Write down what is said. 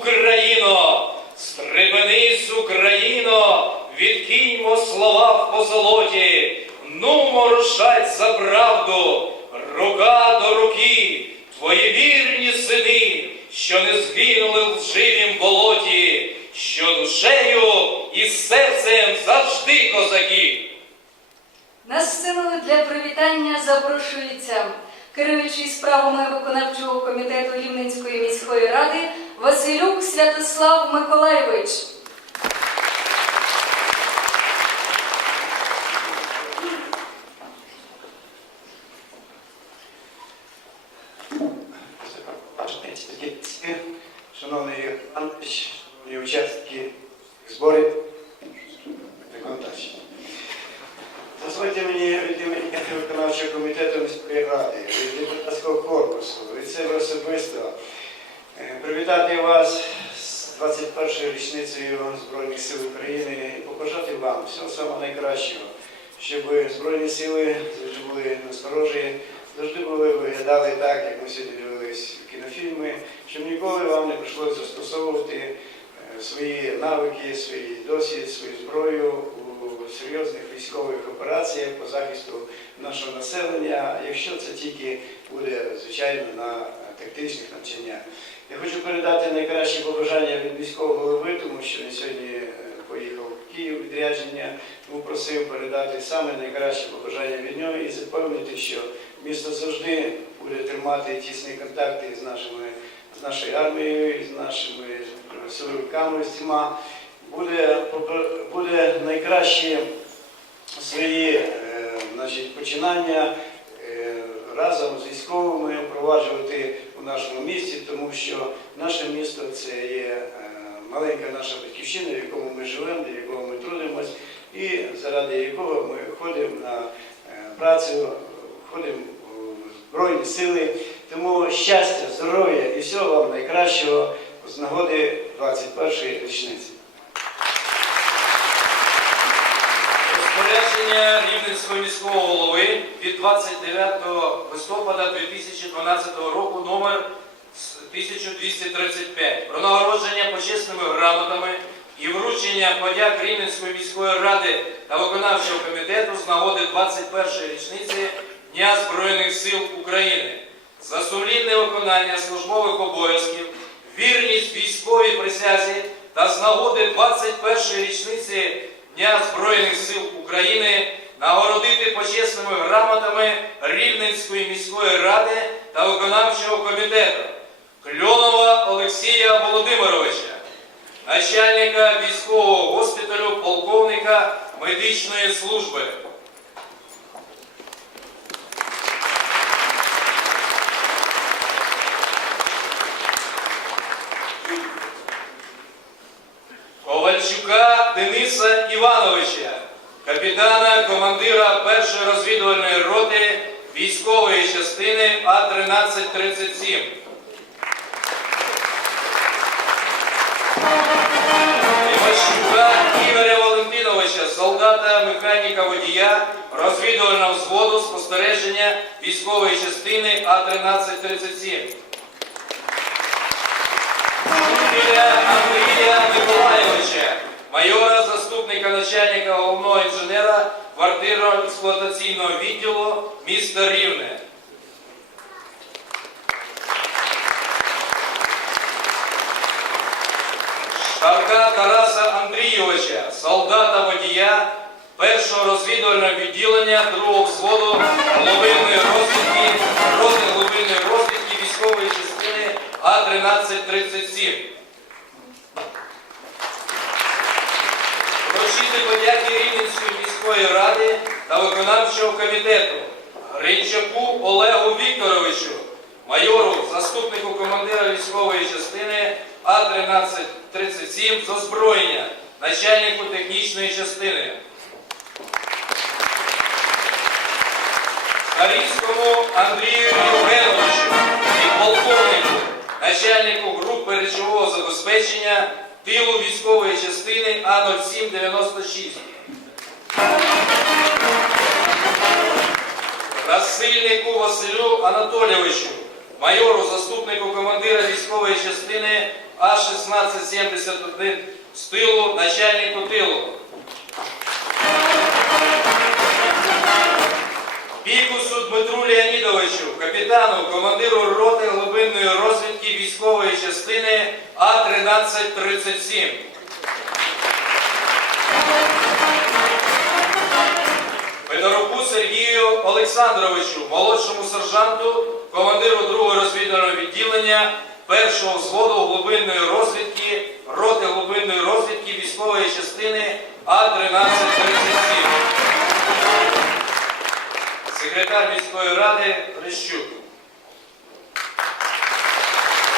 Україно, стрибнись, Україно, відкиньмо слова в позолоті, нумо рушать за правду, рука до руки, твої вірні сини, що не згинули в лживім болоті, що душею і серцем завжди козаки. На сцену для привітання запрошується керуючий справами виконавчого комітету Рівненської міської ради Василюк Святослав Миколайович. Шановний Іванович, шановні учасники зборів, виконавчі. Дозвольте мені від імені виконавчого комітету міської ради, від депутатського корпусу, від себе особисто привітати вас з 21-ю річницею Збройних сил України і побажати вам всього самого найкращого, щоб Збройні сили завжди були насторожі, завжди були виглядали так, як ми сьогодні дивились кінофільми, щоб ніколи вам не прийшлося застосовувати е, свої навики, свій досвід, свою зброю у серйозних військових операціях по захисту нашого населення, якщо це тільки буде, звичайно, на тактичних навчаннях. Я хочу передати найкращі побажання від міського голови, тому що він сьогодні е, поїхав в Київ відрядження, тому просив передати саме найкращі побажання від нього і запевнити, що місто завжди буде тримати тісні контакти з нашими з нашою армією, з нашими силовиками всіма. Буде, буде найкращі свої е, значить, починання е, разом з військовими впроваджувати у нашому місті, тому що наше місто це є е, маленька наша батьківщина, в якому ми живемо, в якому ми трудимось, і заради якого ми ходимо на е, працю, ходимо у Збройні сили. Тому щастя, здоров'я і всього вам найкращого з нагоди 21-ї річниці. Розпорядження Рівненського міського голови від 29 листопада 2012 року номер 1235 про нагородження почесними грамотами і вручення подяк Рівненської міської ради та виконавчого комітету з нагоди 21-ї річниці Дня Збройних сил України. За сумлінне виконання службових обов'язків, вірність військовій присязі та з нагоди 21-ї річниці Дня Збройних сил України нагородити почесними грамотами Рівненської міської ради та виконавчого комітету Кльонова Олексія Володимировича, начальника військового госпіталю полковника медичної служби. Ковальчука Дениса Івановича, капітана командира першої розвідувальної роти військової частини А-1337. Іващука Ігоря Валентиновича, солдата, механіка водія, розвідувального взводу спостереження військової частини А-1337. Майора, заступника начальника головного інженера квартирно-експлуатаційного відділу міста Рівне. Шарка Тараса Андрійовича, солдата водія першого розвідувального відділення другого взводу глибинної розвідки, розвідки військової частини А-1337. Вручити подяки Рівненської міської ради та виконавчого комітету Гринчаку Олегу Вікторовичу, майору, заступнику командира військової частини А-1337 з озброєння, начальнику технічної частини. Карівському Андрію Євгеновичу і полковнику, начальнику групи речового забезпечення тилу військової частини А0796. Насильнику Василю Анатолійовичу, майору заступнику командира військової частини А1671 з тилу, начальнику тилу. Пікусу Дмитру Леонідовичу, капітану, командиру військової частини А1337. Федоруку Сергію Олександровичу, молодшому сержанту, командиру другого розвідувального відділення першого взводу глибинної розвідки, роти глибинної розвідки військової частини А1337. Секретар міської ради Рищук.